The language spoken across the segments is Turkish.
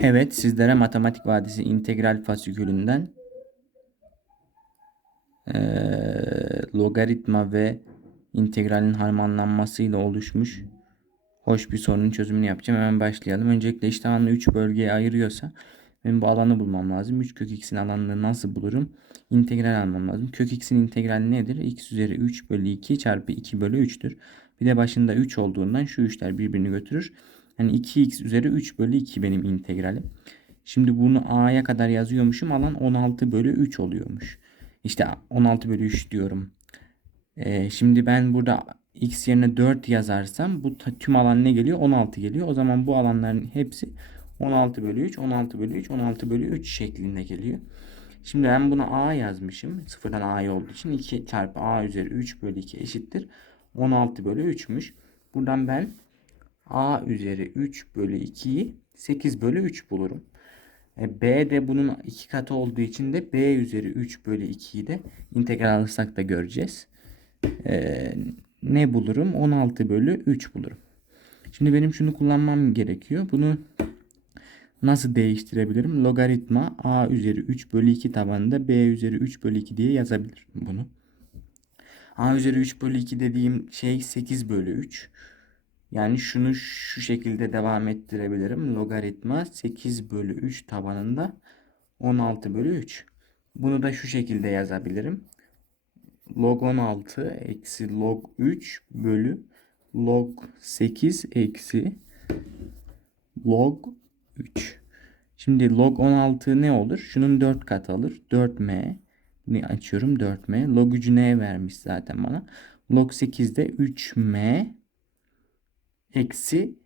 Evet, sizlere Matematik Vadisi integral fasikülünden eee, logaritma ve integralin harmanlanmasıyla oluşmuş hoş bir sorunun çözümünü yapacağım. Hemen başlayalım. Öncelikle işte alanı 3 bölgeye ayırıyorsa benim bu alanı bulmam lazım. 3 kök x'in alanını nasıl bulurum? İntegral almam lazım. Kök x'in integrali nedir? x üzeri 3 bölü 2 çarpı 2 bölü 3'tür. Bir de başında 3 olduğundan şu 3'ler birbirini götürür. Yani 2x üzeri 3 bölü 2 benim integralim. Şimdi bunu a'ya kadar yazıyormuşum. Alan 16 bölü 3 oluyormuş. İşte 16 bölü 3 diyorum. Ee, şimdi ben burada x yerine 4 yazarsam bu tüm alan ne geliyor? 16 geliyor. O zaman bu alanların hepsi 16 bölü 3, 16 bölü 3, 16 bölü 3 şeklinde geliyor. Şimdi ben buna a yazmışım. Sıfırdan a'ya olduğu için 2 çarpı a üzeri 3 bölü 2 eşittir. 16 bölü 3'müş. Buradan ben a üzeri 3 bölü 2'yi 8 bölü 3 bulurum. E, b de bunun iki katı olduğu için de b üzeri 3 bölü 2'yi de integral alırsak da göreceğiz. E, ne bulurum? 16 bölü 3 bulurum. Şimdi benim şunu kullanmam gerekiyor. Bunu nasıl değiştirebilirim? Logaritma a üzeri 3 bölü 2 tabanında b üzeri 3 bölü 2 diye yazabilirim bunu. a üzeri 3 bölü 2 dediğim şey 8 bölü 3. Yani şunu şu şekilde devam ettirebilirim. Logaritma 8 bölü 3 tabanında 16 bölü 3. Bunu da şu şekilde yazabilirim. Log 16 eksi log 3 bölü log 8 eksi log 3. Şimdi log 16 ne olur? Şunun 4 katı alır. 4m. Bunu açıyorum 4m. Log 3'ü ne vermiş zaten bana? Log 8 de 3m eksi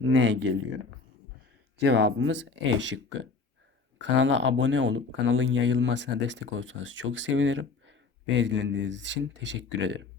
n geliyor. Cevabımız E şıkkı. Kanala abone olup kanalın yayılmasına destek olursanız çok sevinirim. Beni dinlediğiniz için teşekkür ederim.